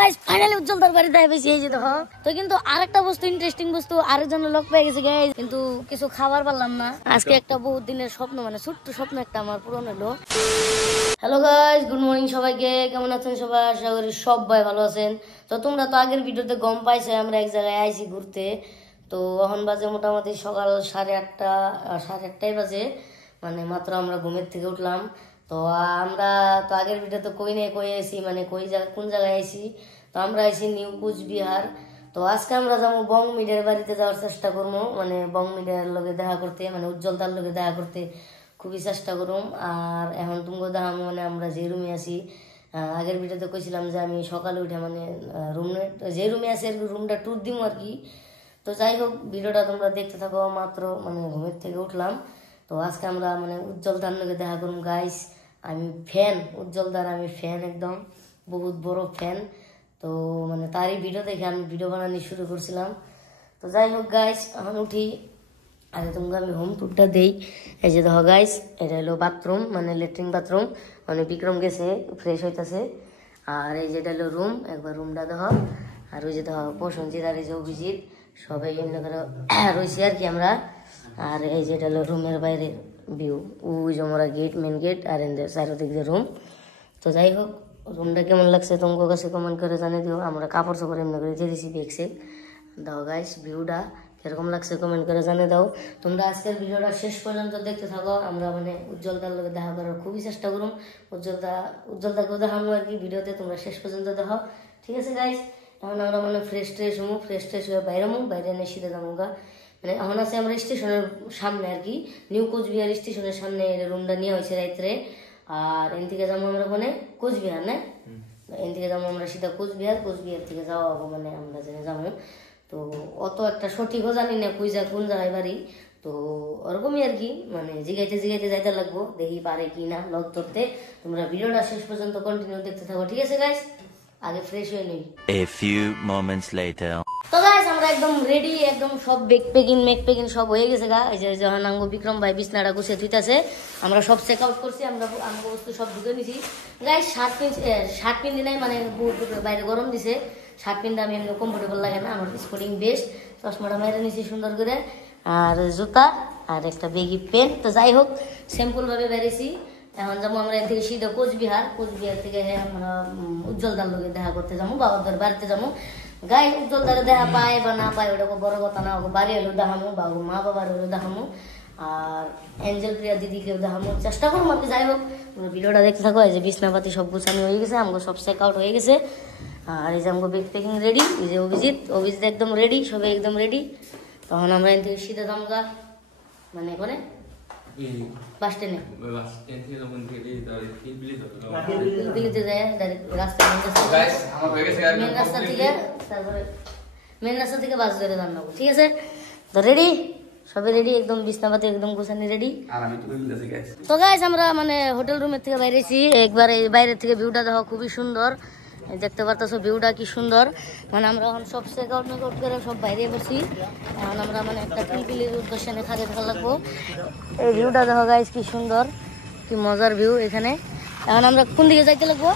Guys finally উজ্জ্বলদার বাড়িতে এসেছি এই যে দেখো। তো কিন্তু আরেকটা বস্তু ইন্টারেস্টিং বস্তু আরেকজন লোক পেয়ে গেছে গাইস, কিন্তু কিছু খাবার পারলাম না। আজকে একটা বহুত দিনের স্বপ্ন, মানে ছোট্ট স্বপ্ন একটা আমার পূরণ হলো। হ্যালো গাইস, গুড মর্নিং সবাইকে। কেমন আছেন সবাই? আশা করি সবাই ভালো আছেন। তো তোমরা তো আগের ভিডিওতে গম পাইছো আমরা এক জায়গায় আইছি ঘুরতে। তো এখন বাজে মোটামুটি সকাল 8:30 বাজে, মানে মাত্র আমরা ঘুমের থেকে উঠলাম। তো আমরা তো আগের ভিডিওতে কই আইছি, মানে কোন জায়গায় আইছি। তো আমরা আইছি নিউ কুচবিহার। তো আজকে আমরা যাবো বং মিডিয়ার বাড়িতে যাওয়ার চেষ্টা করবো, মানে বং মিডিয়ার লগে দেখা করতে, মানে উজ্জ্বলদার লগে দেখা করতে খুবই চেষ্টা করুম। আর এখন তুমি দেখামো মানে আমরা যে রুমে আছি। আগের ভিডিওতে কইছিলাম যে আমি সকালে উঠে মানে যে রুমে আছি আর রুমটা ট্যুর দিব আর কি। তো যাই হোক, ভিডিওটা তোমরা দেখতে থাকো। মাত্র মানে ঘুমের থেকে উঠলাম। তো আজকে আমরা মানে উজ্জ্বলদার লগে দেখা করুম গাইস। আমি ফ্যান উজ্জ্বলদার, আমি ফ্যান একদম বহুত বড় ফ্যান। তো মানে তারই ভিডিও দেখে আমি ভিডিও বানানো শুরু করছিলাম। তো যাই হোক গাইস, এখন উঠি। আগে তোমাকে আমি হোম টুরটা দেই। এই যে দেখো গাইস, এটা হলো বাথরুম, মানে ল্যাট্রিন বাথরুম। মানে বিক্রম গেছে ফ্রেশ হইতেছে। আর এই যেটা হলো রুম, একবার রুমটা দেখো। আর ওই যে দেখো প্রসঞ্জিৎ আর এই যে অভিজিৎ সবাই এমনি করে রয়েছি আর কি আমরা। আর এই যেটা হলো রুমের বাইরে ভিউ, ওই যে আমরা গেট, মেন গেট, আর এদের চারিদিক দিয়ে রুম। তো যাই হোক, রুমটা কেমন লাগছে তোমার কাছে কমেন্ট করে জানিয়ে দিও। আমরা কাপড় চাপড় এমনি করে দিয়ে দিছি দেখছে। দাও গাইস, ভিউটা কিরকম লাগছে কমেন্ট করে জানিয়ে দাও। তোমরা আজকের ভিডিওটা শেষ পর্যন্ত দেখতে থাকো। আমরা মানে উজ্জ্বলদার লগে দেখা করার খুবই চেষ্টা করুন। উজ্জ্বলদাকেও দেখাবো আর কি ভিডিওতে, তোমরা শেষ পর্যন্ত দেখো, ঠিক আছে গাইস? এখন আমরা মানে ফ্রেশ ট্রেশ হয়ে বাইরে এনে সিধে যাবো গা। মানে এখন আছে আমরা স্টেশনের সামনে আর কি, নিউ কোচবিহার স্টেশনের সামনে রুমটা নেওয়া হয়েছে রাত্রে। আর এন থেকে যাবো আমরা ওখানে কোচবিহার, না এন থেকে যাবো আমরা সিধা কোচবিহার থেকে যাওয়া হবো, মানে আমরা জেনে যাবো। তো অত একটা সঠিকও জানি না কোন জায়গায় বাড়ি। তো ওরকমই আর কি, মানে জিগাইতে যাইতে লাগবো, দেখি পারে কি না লগ ধরতে। তোমরা ভিডিওটা শেষ পর্যন্ত কন্টিনিউ দেখতে থাকো, ঠিক আছে গাইস? আগে ফ্রেশ হয়ে নিই। A few moments later. তো গাইস আমরা একদম রেডি, একদম সব মেক পেকিং সব হয়ে গেছে গা। এই যে যখন আঙ্গো বিক্রম ভাই বিছনাটা গুছিয়ে দিতেছে, আমরা সব চেক আউট করছি, আমরা আঙ্গো বস্তু সব ঢুকে নিছি গাইস। শার্ট পিন্দি নাই, মানে বাইরে গরম দিছে। শার্ট পিনটা আমি এমনি কমফোর্টেবল লাগে না, আমার স্পোর্টিং বেস্ট। চশমাটা মেরে নিছি সুন্দর করে, আর জুতা আর একটা বেগি প্যান্ট। তো যাই হোক, সিম্পল ভাবে বেরিয়েছি। এখন যাবো আমরা এর থেকে সিধা কোচবিহার থেকে আমরা উজ্জ্বলদার লোকে দেখা করতে যাবো, বাবার বাড়িতে যাবো। গাই উজ্জ্বলদারে দেখা পায় বা না পায় ওটা বড় কথা না, বাড়ি হলেও দেখামো, বা মা বাবার হলেও দেখামো, আর এঞ্জেল প্রিয়া দিদিকেও দেখামো, চেষ্টা করবো আর কি। যাই হোক, ভিডিওটা দেখতে থাকো। এই যে বিছনাপাতি সব গুছানো হয়ে গেছে, আমাকে সব চেক আউট হয়ে গেছে। আর এই যে আমাকে বেগ প্যাকিং রেডি। এই যে অভিজিৎ একদম রেডি, সবাই একদম রেডি। তখন আমরা এখান থেকে সিধা যামগা, মানে এখানে বাস স্ট্যান্ডে যায় ডাইরেক্ট রাস্তা, মেন রাস্তা থেকে বাস ধরে জানাবো, ঠিক আছে? তো রেডি, সবাই রেডি, একদম বিছনাপাতি একদম গোছানি রেডি। তো গাইস আমরা মানে হোটেল রুমের থেকে বাইরেছি। একবার এই বাইরের থেকে ভিউটা দেখো, খুবই সুন্দর দেখতে পারতেছো ভিউটা কি সুন্দর। মানে আমরা এখন সব চেক আউট করে সব বাইরে বসি। এখন আমরা মানে একটা পিলপিলির উদ্দেশ্যে খাতে থাকা লাগবো। এই ভিউটা দেখো গাইস, কি সুন্দর, কি মজার ভিউ এখানে। এখন আমরা কোন দিকে যাইতে লাগবো?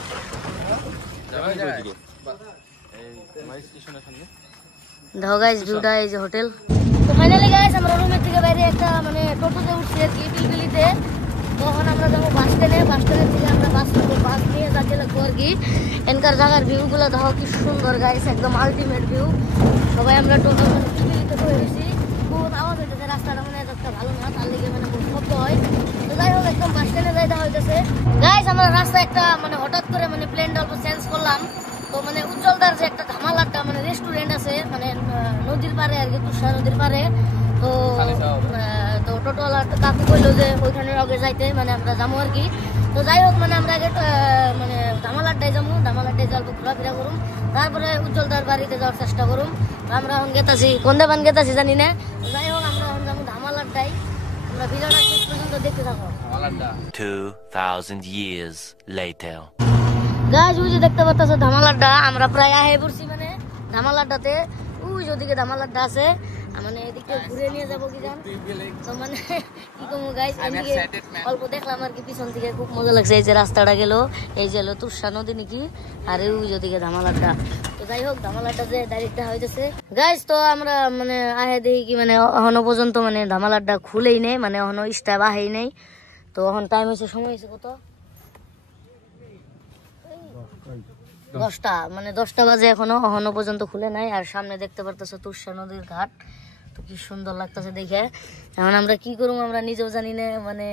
দেখো গাইস ভিউটা, এই যে হোটেল। তো ফাইনালি গাইস আমরা রুমের থেকে বাইরে একটা মানে টোটোতে উঠছি আর কি, পিলপিলিতে। তখন আমরা যাবো বাস স্ট্যান্ডের থেকে আমরা বাস নিয়ে যাতে লাগবো আর কি। এনকার জায়গার ভিউগুলো দেখো কি সুন্দর গাইস, একদম আলটিমেট ভিউ। সবাই আমরা টোটো পিলপিলিতে করে গেছি, খুব আওয়াজ হইতেছে, রাস্তাটা মানে একটা ভালো না, তার লেগে মানে খুব শব্দ হয়। তো যাই হোক, একদম বাস স্ট্যান্ডে যাইতে হইতেছে গাইস। আমরা রাস্তায় একটা মানে হঠাৎ করে মানে প্লেনটা অল্প চেঞ্জ করলাম। তো মানে উজ্জ্বলদার যে একটা ধামাল আড্ডা মানে রেস্টুরেন্ট আছে, মানে নদীর পাড়ে আর কি, তুষার নদীর পাড়ে। তো টোটোওয়ালা কাকু বললো যে ওইখানে আগে যাইতে, মানে আমরা যাবো আর কি। তো যাই হোক, মানে আমরা আগে মানে ধামাল আড্ডায় যাবো, যাবো ঘোরাফেরা করুম, তারপরে উজ্জ্বলদার বাড়িতে যাওয়ার চেষ্টা করুম। আমরা এখন গেতাছি কোন দেবান গেতাছি জানি না। যাই হোক, আমরা এখন যাবো ধামাল আড্ডায়। আমরা ভিডিওটা শেষ পর্যন্ত দেখতে থাকো। 2000 years later. গাছ ওই যে দেখতে পাচ্ছ ধামাল আড্ডা, আমরা প্রায় আহে পড়ছি মানে ধামাল আড্ডাতে। ওই ওদিকে ধামাল আড্ডা আছে, মানে এদিকে ঘুরে নিয়ে যাবো কি জান তো মানে কি কমু গাইস এদিকে অল্প দেখলাম আর কি পিছন থেকে খুব মজা লাগছে এই যে রাস্তাটা গেল এই যে হলো তুষা নদী নাকি আর ওই ওদিকে ধামালাটা তো যাই হোক ধামালাটা যে ডাইরেক্ট হইতেছে গাইস তো আমরা মানে আহে দেখি কি মানে এখনো পর্যন্ত মানে ধামালাটা খুলেই নেই মানে এখনো স্টাফ আহেই নেই তো এখন টাইম হয়েছে সময় হয়েছে কত 10টা মানে 10টা বাজে এখনো পর্যন্ত খুলে নাই আর সামনে দেখতে পারতেছো তুষা নদীর ঘাট তো কি সুন্দর লাগতেছে দেখে এখন আমরা কি করবো আমরা নিজেও জানি না মানে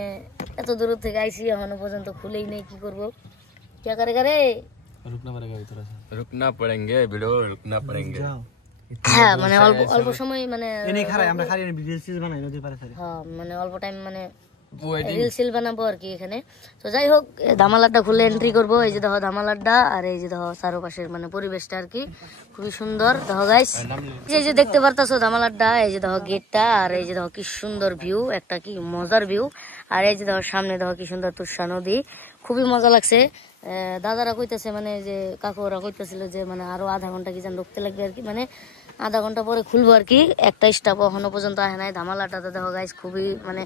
এত দূর থেকে আইছি এখনো পর্যন্ত খুলেই নেই কি করবো क्या करेगा रे रुकना पड़ेंगे वीडियो रुकना पड़ेंगे হ্যাঁ মানে অল্প সময় মানে আমরা খালি রিলস বানাই নদী পারে হ্যাঁ মানে অল্প টাইম মানে রিলস বানাবো আর কি এখানে তো যাই হোক ধামালাটা খুলে এন্ট্রি করবো এই যে দেখো ধামালাটা আর এই যে দেখো চারপাশের মানে পরিবেশটা আর কি খুবই সুন্দর দেখো গাইস এই যে দেখতে পারতাছো ধামালাটা এই যে দেখো গেটটা আর এই যে দেখো কি সুন্দর ভিউ একটা কি মজার ভিউ আর এই যে দেখো সামনে দেখো কি সুন্দর তুষা নদী খুবই মজা লাগছে দাদারা কইতেছে মানে যে কাকুরা কইতেছিল যে মানে আরো আধা ঘন্টা কি যেন ঢুকতে লাগবে আর কি মানে আধা ঘন্টা পরে খুলবো আর কি একটা স্টাফ এখনো পর্যন্ত আসে নাই ধামালাটা দেখো গাইস খুবই মানে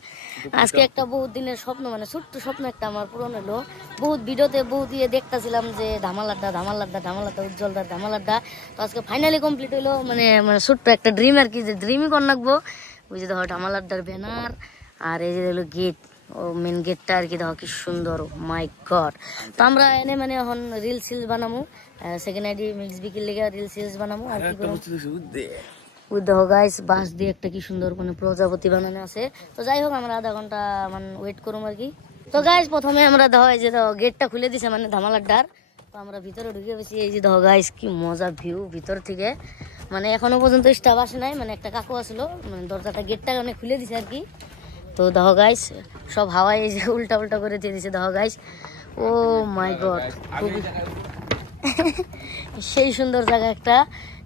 আজকে একটা বহুত দিনের স্বপ্ন মানে ছোট্ট স্বপ্ন একটা আমার পূরণ হলো বহুত ভিডিওতে বহুত ইয়ে দেখতেছিলাম যে ধামালাটা উজ্জ্বলদার ধামালাটা তো আজকে ফাইনালি কমপ্লিট হইলো মানে মানে ছোট্ট একটা ড্রিম আর কি যে ড্রিমই করে রাখবো ওই যে দেখো ধামালাটার ব্যানার আর এই যে হলো গেট ও মেন গেটটা আর কি দেখো কি সুন্দর মাই গড তো আমরা এনে মানে এখন রিলস বানাবো সেকেন্ড আইডি মিক্স বিকির লেগে রিলস বানাবো আর কি করবো ওই দেখো গাইস বাঁশ দিয়ে একটা কি সুন্দর মানে প্রজাপতি বানানো আছে তো যাই হোক আমরা আধা ঘন্টা মানে ওয়েট করবো আর কি তো গাইস প্রথমে আমরা দেখো এই যে গেটটা খুলে দিছে মানে ধামালাটার তো আমরা ভিতরে ঢুকে গেছি এই যে দেখো গাইস কি মজা ভিউ ভিতর থেকে মানে এখনো পর্যন্ত স্টাফ আসে নাই মানে একটা কাকু আসলো মানে দরজাটা গেটটা অনেক খুলে দিছে আর কি তো দেখো গাইস সব হাওয়ায় এই যে উল্টা উল্টা করে দিয়ে দিছে দেখো গাইস ও মাই গড খুবই সেই সুন্দর জায়গা একটা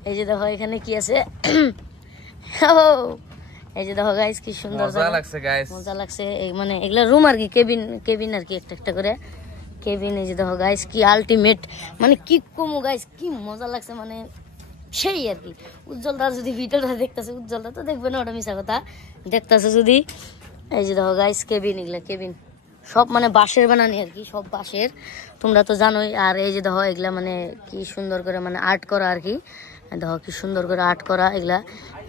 এই যে দেখো এখানে কি আছে এই যে দেখো গাইস কি সুন্দর মজা লাগছে গাইস মজা লাগছে মানে এগুলা রুম আর কি কেবিন আর কি একটা একটা করে কেবিন এই যে দেখো গাইস কি আলটিমেট মানে কি কমু গাইস কি মজা লাগছে মানে সেই আর কি উজ্জ্বলদা যদি ভিডিওটা দেখতেছে উজ্জ্বলদা তো দেখবে না ওটা মিশা কথা দেখতেছে যদি এই যে দেখো গাইস কেবিন এগুলা কেবিন সব মানে বাঁশের বানানি আর কি সব বাঁশের তোমরা তো জানোই আর এই যে দেখো এগুলা মানে কি সুন্দর করে মানে আর্ট করা আর কি দেখো কি সুন্দর করে আর্ট করা এগুলা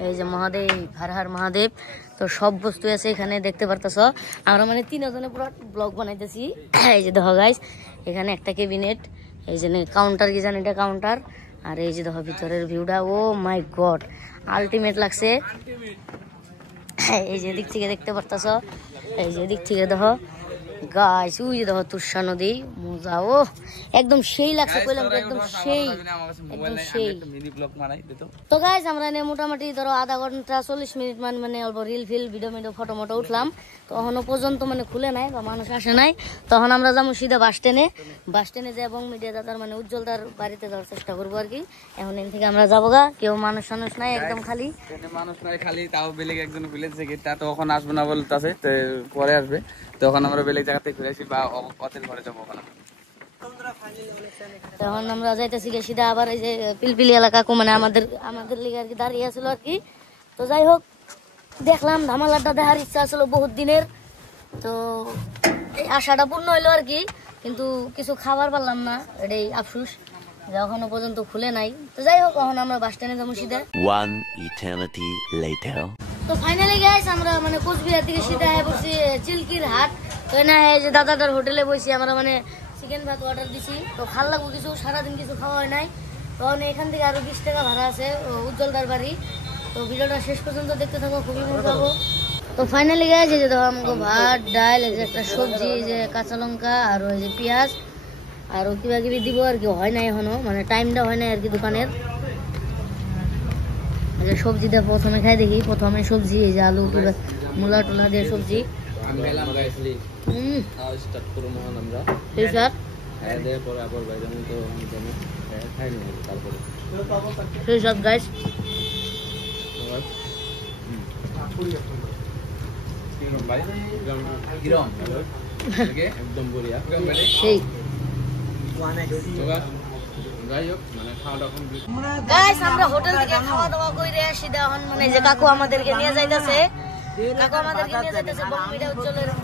এই যে মহাদেব হর হর মহাদেব তো সব বস্তু আছে এখানে দেখতে পারতেছ আমরা মানে 3 জনে পুরো ব্লগ বানাইতেছি এই যে দেখো গাইস এখানে একটা ক্যাবিনেট এই যে কাউন্টার কি জানি এটা কাউন্টার আর এই যে দেখো ভিতরের ভিউটা ও মাই গড আলটিমেট লাগছে এই যে দিক থেকে দেখতে পারতেছ এই যে দিক থেকে দেখো গাইস ওই যে দেখো তুষা নদী মজা ও একদম সেই লাগছে কইলাম একদম সেই তো গাইস আমরা এনে মোটামুটি ধরো আধা ঘন্টা 40 মিনিট মানে অল্প রিল ফিল ভিডিও ফটো মটো উঠলাম তো এখনো পর্যন্ত মানে খুলে নাই বা মানুষ আসে নাই তখন আমরা যাবো সিধা বাস স্ট্যান্ডে যাই এবং মিডিয়া দাদার মানে উজ্জ্বলদার বাড়িতে যাওয়ার চেষ্টা করবো আর কি এখন এখান থেকে আমরা যাবো গা কেউ মানুষ নাই একদম খালি মানুষ নাই খালি তাও বেলেগ একজন ফেলেছে গেটটা তো ওখানে আসবে না বলতেছে তো পরে আসবে তখন আমরা বেলেগ জায়গাতে ঘুরে আসি বা অতের ঘরে যাবো ওখানে তখন আমরা যাইতেছি সিধা আবার এই যে পিলপিলি এলাকা মানে আমাদের লিগে আর কি দাঁড়িয়ে আছিল আর কি তো যাই হোক দেখলাম ধামালাটা দেখার ইচ্ছা ছিল বহুত দিনের তো এই আশাটা পূর্ণ হইলো আর কি কিন্তু কিছু খাবার পারলাম না এটাই আফসোস এখনো পর্যন্ত খুলে নাই তো যাই হোক এখন আমরা বাস স্ট্যান্ডে যাবো সিধা One eternity later. তো ফাইনালি গাইস আমরা মানে কোচবিহার থেকে সিধা বসছি চিলকির হাট তো না এই যে দাদাটার হোটেলে বসি আমরা মানে চিকেন ভাত অর্ডার দিছি তো ভাল লাগবো কিছু সারাদিন কিছু খাওয়া হয় নাই তখন এখান থেকে আরো 20 টাকা ভাড়া আছে উজ্জ্বলদার বাড়ি তো ভিডিওটা শেষ পর্যন্ত দেখতে থাকো খুবই মজা পাবো তো ফাইনালি গাইস এই যে দেখো আমাকে ভাত ডাল এই যে একটা সবজি এই যে কাঁচা লঙ্কা আর ওই যে পেঁয়াজ আর কিবা কিবি দিব আর কি হয় নাই এখনো মানে টাইমটা হয় নাই আর কি দোকানের সবজি দিয়ে প্রথমে খাই দেখি প্রথমে সবজি এই যে আলু কিবা মূলা টুলা দিয়ে সবজি একদম বড়িয়া সেই যাই হোক মানে খাওয়া দাওয়া কমপ্লিট। গাইস আমরা হোটেল থেকে খাওয়া দাওয়া কইরে আসি এখন মানে যে কাকু আমাদেরকে নিয়ে যাইতাছে বকমিরা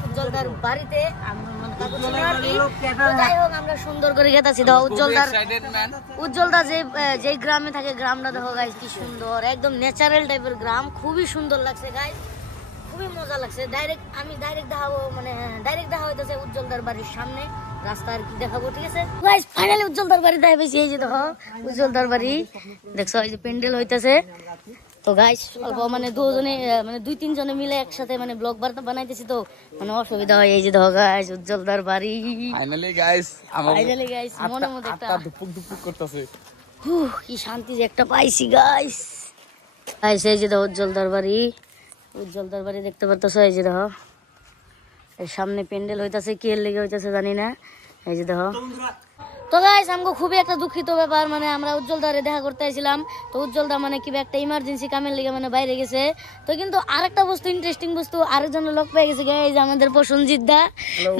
উজ্জ্বলদার বাড়িতে মানে কাকু ছিল আর কি। তো যাই হোক আমরা সুন্দর করে গেতাছি দাও উজ্জ্বলদা যে গ্রামে থাকে গ্রামটা দেখো গাইস কি সুন্দর একদম ন্যাচারাল টাইপের গ্রাম খুবই সুন্দর লাগছে গাইস খুবই মজা লাগছে আমি ডাইরেক্ট দেখাবো মানে ডাইরেক্ট দেখা হইতাছে উজ্জ্বলদার বাড়ির সামনে রাস্তা আর কি দেখাবো ঠিক আছে গাইস ফাইনালি উজ্জ্বলদার বাড়ি দেখা পেয়েছি এই যে দেখো উজ্জ্বলদার বাড়ি দেখছো এই যে প্যান্ডেল হইতাছে তো গাইস অল্প মানে দুজনে মানে 2-3 জনে মিলে একসাথে মানে ব্লগ বানাইতেছি তো মানে অসুবিধা হয় এই যে দেখো গাইস উজ্জ্বলদার বাড়ি ফাইনালি গাইস মনের মধ্যে একটা দুপুক করতেছে কি শান্তি যে একটা পাইছি গাইস এই যে দেখো উজ্জ্বলদার বাড়ি দেখতে পারতেছো এই যে দেখো এর সামনে প্যান্ডেল হইতাছে কি এর লেগে হইতাছে জানি না এই যে দেখো তো গাইস আমগো খুবই একটা দুঃখিত ব্যাপার মানে আমরা উজ্জ্বলদারে দেখা করতে আইছিলাম তো উজ্জ্বলদা মানে কি একটা ইমার্জেন্সি কামের লেগে মানে বাইরে গেছে তো কিন্তু আরেকটা বস্তু ইন্টারেস্টিং বস্তু আরেকজন লোক পেয়ে গেছে এই যে আমাদের প্রসেনজিৎ দা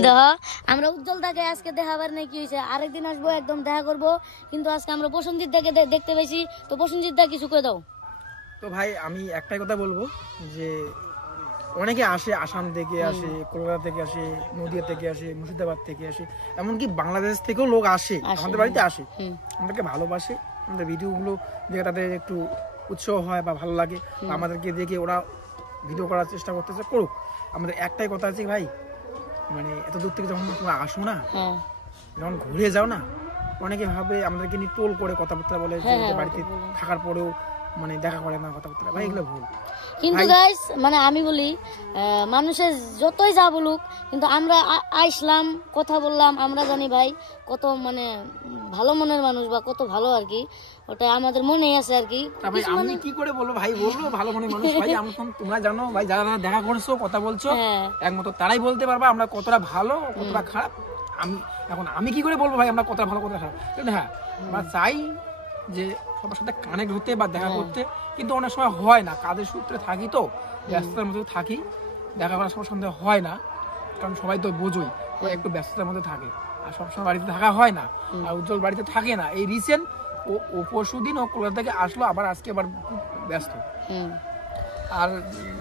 দেখো আমরা উজ্জ্বলদাকে আজকে দেখাবার নাই কি হয়েছে আরেকদিন আসবো একদম দেখা করব কিন্তু আজকে আমরা প্রসেনজিৎ দাকে দেখতে পাইছি তো প্রসেনজিৎ দা কিছু কই দাও তো ভাই আমি একটাই কথা বলবো যে অনেকে আসে আসাম থেকে আসে কলকাতা থেকে আসে নদিয়া থেকে আসে মুর্শিদাবাদ থেকে আসে এমনকি বাংলাদেশ থেকেও লোক আসে আমাদের বাড়িতে আসে আমাদেরকে ভালোবাসে আমাদের ভিডিওগুলো দেখে তাদের একটু উৎসাহ হয় বা ভালো লাগে বা আমাদেরকে দেখে ওরা ভিডিও করার চেষ্টা করতেছে করুক আমাদের একটাই কথা আছে ভাই মানে এত দূর থেকে যখন তোমরা আসো না যখন ঘুরে যাও না অনেকে ভাবে আমাদেরকে নিয়ে টোল করে কথাবার্তা বলে যে বাড়িতে থাকার পরেও মানে দেখা করে না কথাবার্তা ভাই এগুলো ভুল কিন্তু গাইস মানে আমি বলি মানুষের যতই যা বলুক কিন্তু আমরা আইসলাম কথা বললাম আমরা জানি ভাই কত মানে ভালো মনের মানুষ বা কত ভালো আর কি ওটা আমাদের মনেই আছে আর কি আমি কি করে বলবো ভাই বলবো ভালো মনের মানুষ ভাই তোমরা জানো ভাই যারা দেখা করছো কথা বলছো একমাত্র তারাই বলতে পারবা আমরা কতটা ভালো কতটা খারাপ আমি কি করে বলবো ভাই আমরা কতটা ভালো কতটা খারাপ কিন্তু হ্যাঁ আমরা চাই যে সবার সাথে কানেক্ট হতে বা দেখা করতে কিন্তু অনেক সময় হয় না কাজের সূত্রে থাকি তো ব্যস্ততার মধ্যে থাকি দেখা করার সবার সঙ্গে হয় না কারণ সবাই তো বোঝোই একটু ব্যস্ততার মধ্যে থাকে আর সবসময় বাড়িতে থাকা হয় না আর উজ্জ্বল বাড়িতে থাকে না এই রিসেন্ট ও পরশু দিন ও কলকাতা থেকে আসলো আবার আজকে আবার খুব ব্যস্ত আর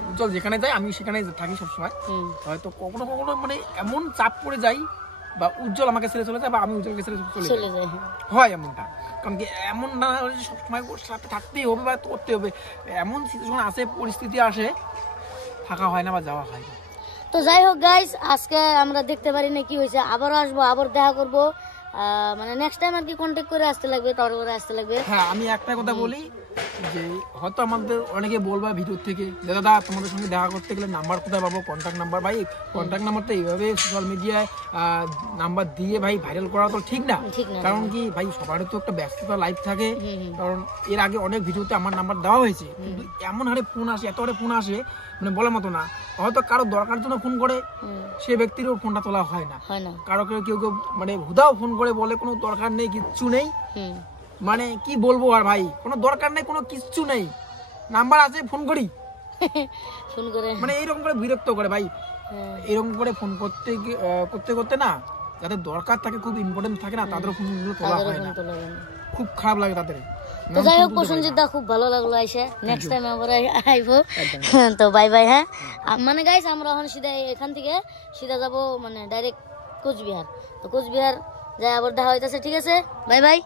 উজ্জ্বল যেখানে যাই আমি সেখানে থাকি সবসময় হয়তো কখনো কখনো মানে এমন চাপ পড়ে যাই বা উজ্জ্বল আমাকে ছেড়ে চলে যায় বা আমি উজ্জ্বলকে ছেড়ে চলে যাই হয় এমনটা কারণ কি এমন না সবসময় ওর সাথে থাকতেই হবে বা করতে হবে এমন সিচুয়েশন আসে পরিস্থিতি আসে থাকা হয় না বা যাওয়া হয় না তো যাই হোক গাইস আজকে আমরা দেখতে পারি না কি হয়েছে আবারও আসবো আবার দেখা করবো মানে নেক্সট টাইম আর কি কন্ট্যাক্ট করে আসতে লাগবে তারপরে আসতে লাগবে হ্যাঁ আমি একটা কথা বলি যে হয়তো আমাদের অনেকে বলবা ভিডিও থেকে দাদা তোমাদের সঙ্গে দেখা করতে গেলে নাম্বার কোথায় পাবো কন্ট্যাক্ট নাম্বার ভাই কন্ট্যাক্ট নাম্বারটা এইভাবে সোশ্যাল মিডিয়ায় নাম্বার দিয়ে ভাই ভাইরাল করা তো ঠিক না কারণ কি ভাই সবারই তো একটা ব্যস্ততা লাইফ থাকে কারণ এর আগে অনেক ভিডিওতে আমার নাম্বার দেওয়া হয়েছে কিন্তু এমন হারে ফোন আসে এত হারে ফোন আসে মানে বলার মতো না হয়তো কারো দরকার জন্য ফোন করে সে ব্যক্তিরও ফোনটা তোলা হয় না কারো কেউ কেউ মানে হুদাও ফোন করে বলে কোনো দরকার নেই কিচ্ছু নেই মানে কি বলবো আর ভাই কোনো দরকার নেই কোনো কিচ্ছু নেই নাম্বার আছে ফোন করি ফোন করে মানে এইরকম করে বিরক্ত করে ভাই এরকম করে ফোন করতে করতে না যাদের দরকার থাকে খুব ইম্পর্টেন্ট থাকে না তাদের ফোনগুলো তোলা হয় না খুব খারাপ লাগে তাদের তো যাই হোক প্রসেনজিৎ দা খুব ভালো লাগলো আইসে নেক্সট টাইম আবার আইবো তো বাই বাই হ্যাঁ মানে গাইস আমরা এখন সিধা এখান থেকে সিধা যাবো মানে ডাইরেক্ট কোচবিহার তো কোচবিহার যাই আবার দেখা হইতাছে ঠিক আছে বাই বাই